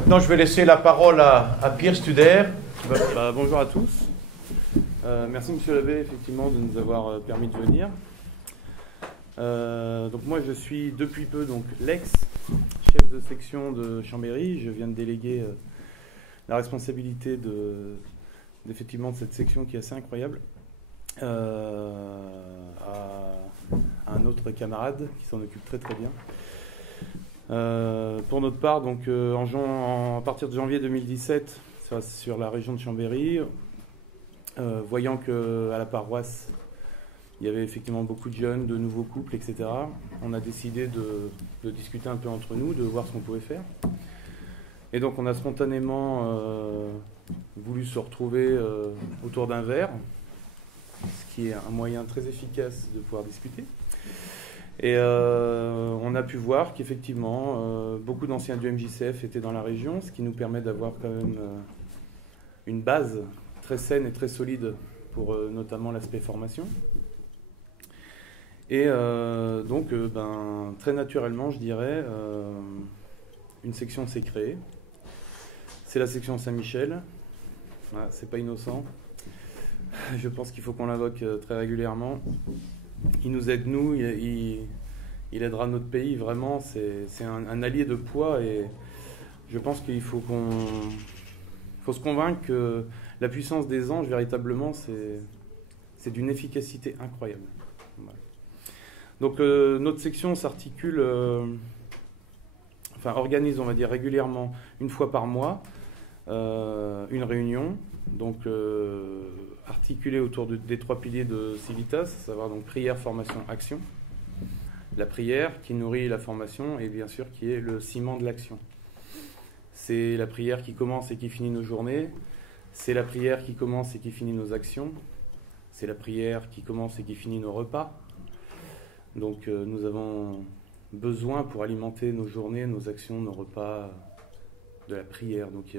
Maintenant, je vais laisser la parole à Pierre Studer. Bonjour à tous. Merci Monsieur l'abbé, effectivement, de nous avoir permis de venir. Donc moi, je suis depuis peu l'ex-chef de section de Chambéry. Je viens de déléguer la responsabilité effectivement de cette section qui est assez incroyable à un autre camarade qui s'en occupe très très bien. Pour notre part, donc à partir de janvier 2017, sur la région de Chambéry, voyant qu'à la paroisse, il y avait effectivement beaucoup de jeunes, de nouveaux couples, etc., on a décidé de discuter un peu entre nous, de voir ce qu'on pouvait faire. Et donc on a spontanément voulu se retrouver autour d'un verre, ce qui est un moyen très efficace de pouvoir discuter. Et on a pu voir qu'effectivement, beaucoup d'anciens du MJCF étaient dans la région, ce qui nous permet d'avoir quand même une base très saine et très solide pour notamment l'aspect formation. Et donc, très naturellement, je dirais, une section s'est créée. C'est la section Saint-Michel. Voilà, c'est pas innocent. Je pense qu'il faut qu'on l'invoque très régulièrement. Il nous aide, nous, il aidera notre pays, vraiment. C'est un allié de poids et je pense qu'il faut se convaincre que la puissance des anges, véritablement, c'est d'une efficacité incroyable. Voilà. Donc notre section s'articule, organise, on va dire, régulièrement, une fois par mois, une réunion, donc articulée autour des trois piliers de Civitas, à savoir donc prière, formation, action. La prière qui nourrit la formation et bien sûr qui est le ciment de l'action. C'est la prière qui commence et qui finit nos journées, c'est la prière qui commence et qui finit nos actions, c'est la prière qui commence et qui finit nos repas. Donc nous avons besoin pour alimenter nos journées, nos actions, nos repas, de la prière. Donc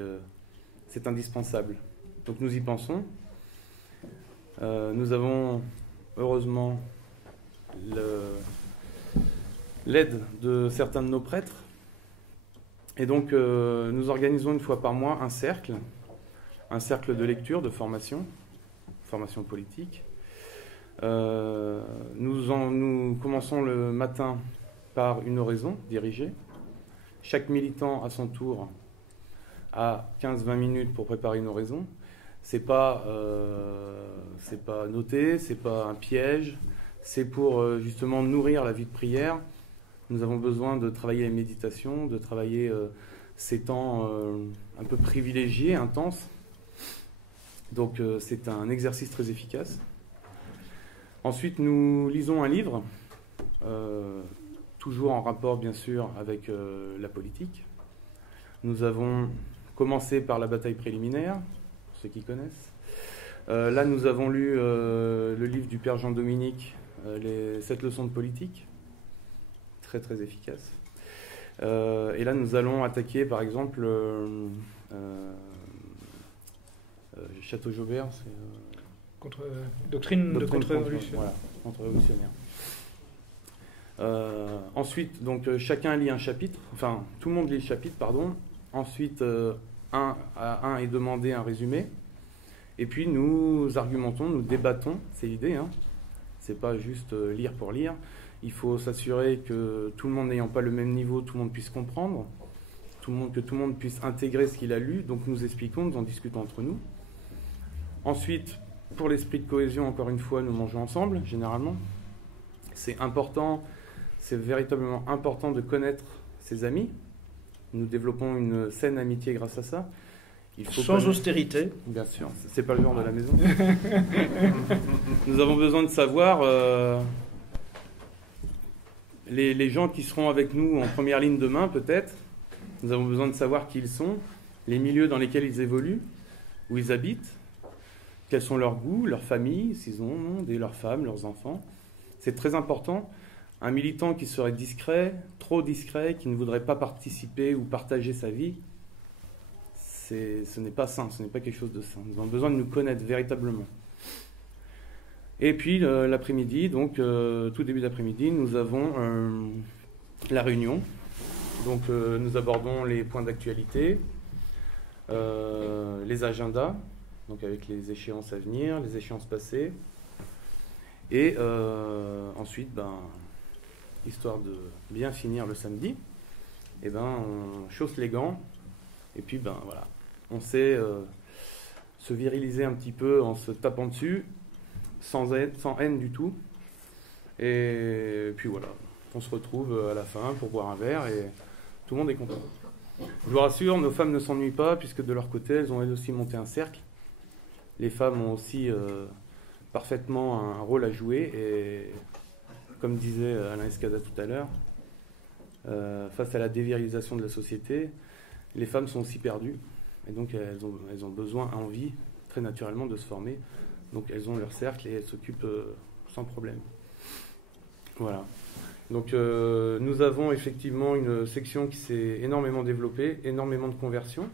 c'est indispensable. Donc nous y pensons. Nous avons heureusement l'aide de certains de nos prêtres. Et donc nous organisons une fois par mois un cercle de lecture, de formation politique. Nous commençons le matin par une oraison dirigée. Chaque militant à son tour a 15-20 minutes pour préparer une oraison. C'est pas noté, c'est pas un piège, c'est pour justement nourrir la vie de prière. Nous avons besoin de travailler la méditation, de travailler ces temps un peu privilégiés, intenses. Donc c'est un exercice très efficace. Ensuite, nous lisons un livre, toujours en rapport bien sûr avec la politique. Nous avons commencé par la bataille préliminaire, pour ceux qui connaissent. Là, nous avons lu le livre du Père Jean-Dominique, les 7 leçons de politique, très très efficace. Et là, nous allons attaquer par exemple Château Jaubert, c'est doctrine de contre-révolution. Voilà, contre-révolutionnaire. Ensuite, donc chacun lit un chapitre, enfin tout le monde lit le chapitre, pardon. Ensuite, un est demandé un résumé. Et puis nous argumentons, nous débattons, c'est l'idée, hein. C'est pas juste lire pour lire. Il faut s'assurer que tout le monde n'ayant pas le même niveau, tout le monde puisse comprendre, que tout le monde puisse intégrer ce qu'il a lu. Donc nous expliquons, nous en discutons entre nous. Ensuite, pour l'esprit de cohésion, encore une fois, nous mangeons ensemble, généralement. C'est important, c'est véritablement important de connaître ses amis. Nous développons une saine amitié grâce à ça. Sans austérité. Bien sûr, c'est pas le genre de la maison. Nous avons besoin de savoir les gens qui seront avec nous en première ligne demain, peut-être. Nous avons besoin de savoir qui ils sont, les milieux dans lesquels ils évoluent, où ils habitent, quels sont leurs goûts, leurs familles, s'ils ont leurs femmes, leurs enfants. C'est très important. Un militant qui serait discret, trop discret, qui ne voudrait pas participer ou partager sa vie, ce n'est pas sain, ce n'est pas quelque chose de sain. Nous avons besoin de nous connaître véritablement. Et puis l'après-midi, donc tout début d'après-midi, nous avons la réunion Donc nous abordons les points d'actualité, les agendas, donc avec les échéances à venir, les échéances passées. Et ensuite, histoire de bien finir le samedi, on chausse les gants. Et puis, voilà, on sait se viriliser un petit peu en se tapant dessus, sans haine du tout. Et puis voilà, on se retrouve à la fin pour boire un verre et tout le monde est content. Je vous rassure, nos femmes ne s'ennuient pas, puisque de leur côté, elles ont elles aussi monté un cercle. Les femmes ont aussi parfaitement un rôle à jouer. Et comme disait Alain Escada tout à l'heure, face à la dévirilisation de la société, les femmes sont aussi perdues. Et donc elles ont besoin, envie, très naturellement, de se former. Donc elles ont leur cercle et elles s'occupent sans problème. Voilà. Donc nous avons effectivement une section qui s'est énormément développée, énormément de conversions.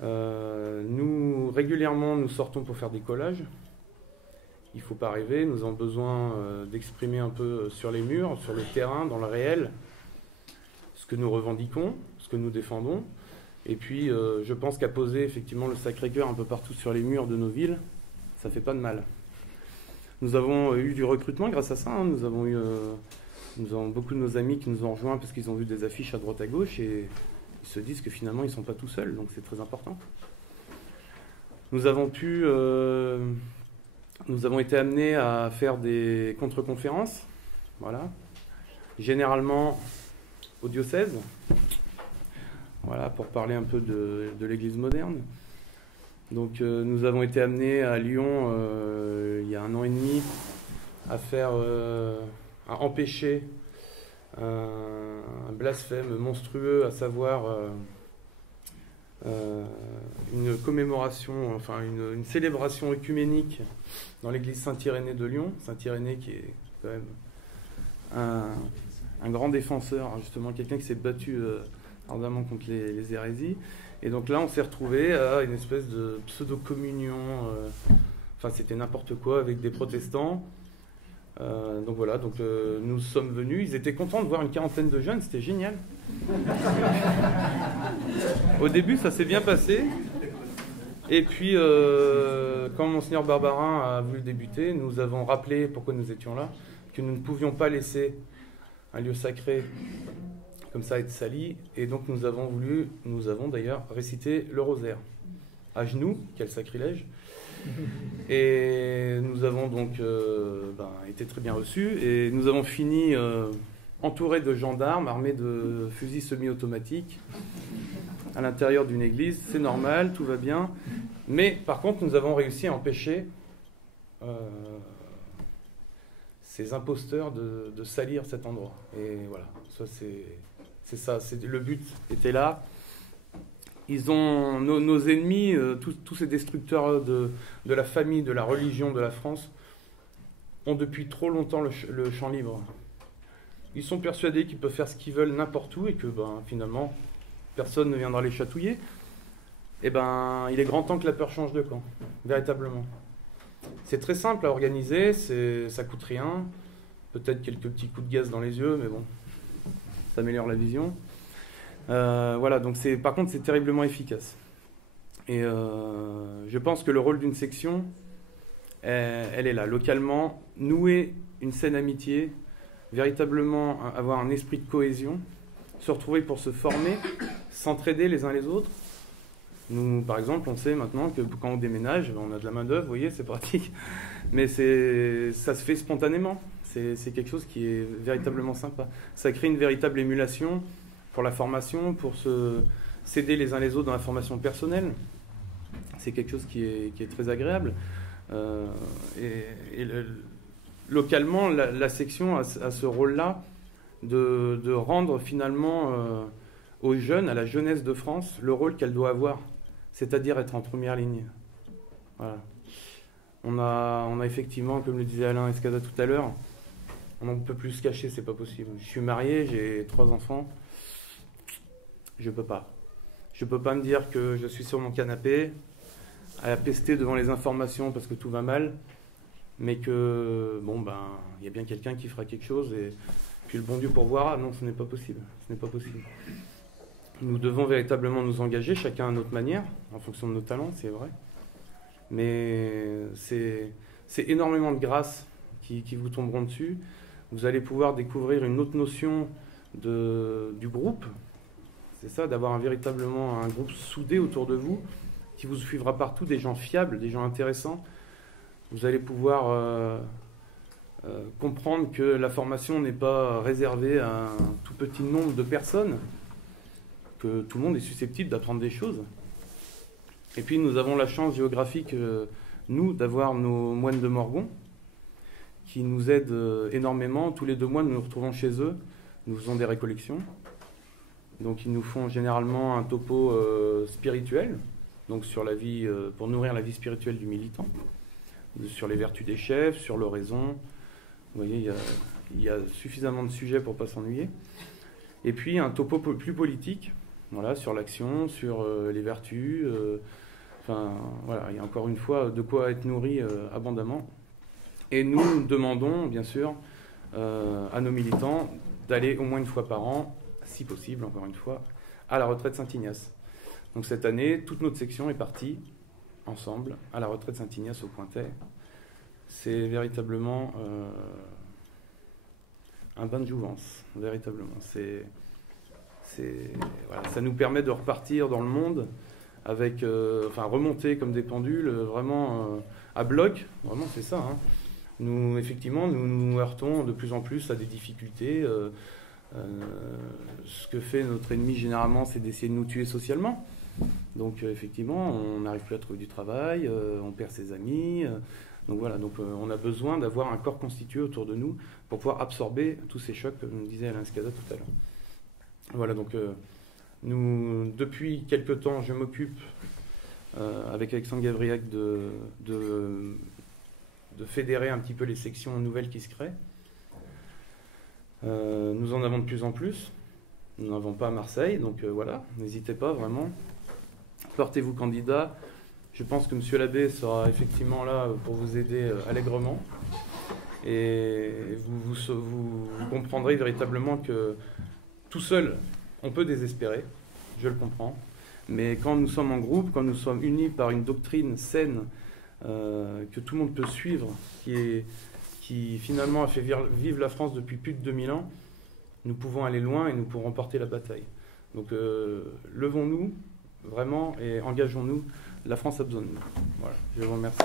Régulièrement, nous sortons pour faire des collages. Il ne faut pas rêver, nous avons besoin d'exprimer un peu sur les murs, sur le terrain, dans le réel, ce que nous revendiquons, ce que nous défendons. Et puis, je pense qu'à poser effectivement le Sacré-Cœur un peu partout sur les murs de nos villes, ça ne fait pas de mal. Nous avons eu du recrutement grâce à ça. Hein. Nous avons beaucoup de nos amis qui nous ont rejoints parce qu'ils ont vu des affiches à droite à gauche et ils se disent que finalement ils ne sont pas tout seuls, donc c'est très important. Nous avons été amenés à faire des contre-conférences, voilà, généralement au diocèse, voilà, pour parler un peu de l'Église moderne. Donc nous avons été amenés à Lyon il y a 1 an et demi à empêcher un blasphème monstrueux, à savoir une commémoration, enfin une célébration œcuménique dans l'église Saint-Irénée de Lyon. Saint-Irénée qui est quand même un grand défenseur, justement quelqu'un qui s'est battu ardemment contre les hérésies. Et donc là on s'est retrouvé à une espèce de pseudo-communion, enfin c'était n'importe quoi avec des protestants. Donc voilà, nous sommes venus, ils étaient contents de voir une 40aine de jeunes, c'était génial. Au début ça s'est bien passé, et puis quand Monseigneur Barbarin a voulu débuter, nous avons rappelé pourquoi nous étions là, que nous ne pouvions pas laisser un lieu sacré comme ça être sali, et donc nous avons d'ailleurs récité le rosaire à genoux, quel sacrilège. Et nous avons donc été très bien reçus, et nous avons fini entourés de gendarmes armés de fusils semi-automatiques à l'intérieur d'une église. C'est normal, tout va bien, mais par contre nous avons réussi à empêcher ces imposteurs de salir cet endroit. Et voilà, ça le but était là. Ils ont nos ennemis, tous ces destructeurs de la famille, de la religion, de la France, ont depuis trop longtemps le champ libre. Ils sont persuadés qu'ils peuvent faire ce qu'ils veulent n'importe où et que finalement personne ne viendra les chatouiller. Et il est grand temps que la peur change de camp, véritablement. C'est très simple à organiser, ça coûte rien, peut-être quelques petits coups de gaz dans les yeux, mais bon, ça améliore la vision. Voilà, donc par contre c'est terriblement efficace. Et je pense que le rôle d'une section, elle est là, localement, nouer une saine amitié, véritablement avoir un esprit de cohésion, se retrouver pour se former, s'entraider les uns les autres. Nous, par exemple, on sait maintenant que quand on déménage, on a de la main-d'œuvre, vous voyez, c'est pratique, mais ça se fait spontanément. C'est quelque chose qui est véritablement sympa. Ça crée une véritable émulation pour la formation, pour s'aider les uns les autres dans la formation personnelle. C'est quelque chose qui est très agréable. Localement, la section a ce rôle-là de rendre finalement aux jeunes, à la jeunesse de France, le rôle qu'elle doit avoir, c'est-à-dire être en première ligne. Voilà. On a effectivement, comme le disait Alain Escada tout à l'heure, on ne peut plus se cacher, c'est pas possible. Je suis marié, j'ai 3 enfants. Je peux pas. Je peux pas me dire que je suis sur mon canapé à pester devant les informations parce que tout va mal, mais que il y a bien quelqu'un qui fera quelque chose. Et puis le bon Dieu pourvoira. Non, ce n'est pas possible. Ce n'est pas possible. Nous devons véritablement nous engager, chacun à notre manière, en fonction de nos talents, c'est vrai. Mais c'est énormément de grâces qui vous tomberont dessus. Vous allez pouvoir découvrir une autre notion du groupe. C'est ça, d'avoir véritablement un groupe soudé autour de vous, qui vous suivra partout, des gens fiables, des gens intéressants. Vous allez pouvoir comprendre que la formation n'est pas réservée à un tout petit nombre de personnes, que tout le monde est susceptible d'apprendre des choses. Et puis nous avons la chance géographique, nous, d'avoir nos moines de Morgon, qui nous aident énormément. Tous les 2 mois, nous nous retrouvons chez eux, nous faisons des récollections. Donc ils nous font généralement un topo spirituel, donc sur la vie, pour nourrir la vie spirituelle du militant, sur les vertus des chefs, sur l'oraison. Vous voyez, il y a suffisamment de sujets pour ne pas s'ennuyer. Et puis un topo plus politique, voilà, sur l'action, sur les vertus. Enfin, voilà, il y a encore une fois de quoi être nourri abondamment. Et nous demandons, bien sûr, à nos militants d'aller au moins une fois par an, si possible, encore une fois, à la retraite Saint-Ignace. Donc cette année, toute notre section est partie, ensemble, à la retraite Saint-Ignace au Pointet. C'est véritablement un bain de jouvence, véritablement. Voilà, ça nous permet de repartir dans le monde avec, remonter comme des pendules, vraiment à bloc, vraiment c'est ça. Hein. Nous, effectivement, nous heurtons de plus en plus à des difficultés. Ce que fait notre ennemi généralement, c'est d'essayer de nous tuer socialement. Donc effectivement, on n'arrive plus à trouver du travail, on perd ses amis. Donc voilà, donc on a besoin d'avoir un corps constitué autour de nous pour pouvoir absorber tous ces chocs, comme nous disait Alain Scada tout à l'heure. Voilà, donc nous, depuis quelque temps, je m'occupe avec Alexandre Gavriac de fédérer un petit peu les sections nouvelles qui se créent. Nous en avons de plus en plus. Nous n'en avons pas à Marseille, donc voilà, n'hésitez pas vraiment. Portez-vous candidat. Je pense que M. l'abbé sera effectivement là pour vous aider allègrement. Et vous comprendrez véritablement que tout seul, on peut désespérer, je le comprends. Mais quand nous sommes en groupe, quand nous sommes unis par une doctrine saine, que tout le monde peut suivre, qui finalement a fait vivre la France depuis plus de 2000 ans, nous pouvons aller loin et nous pourrons remporter la bataille. Donc levons-nous vraiment et engageons-nous. La France a besoin de nous. Voilà, je vous remercie.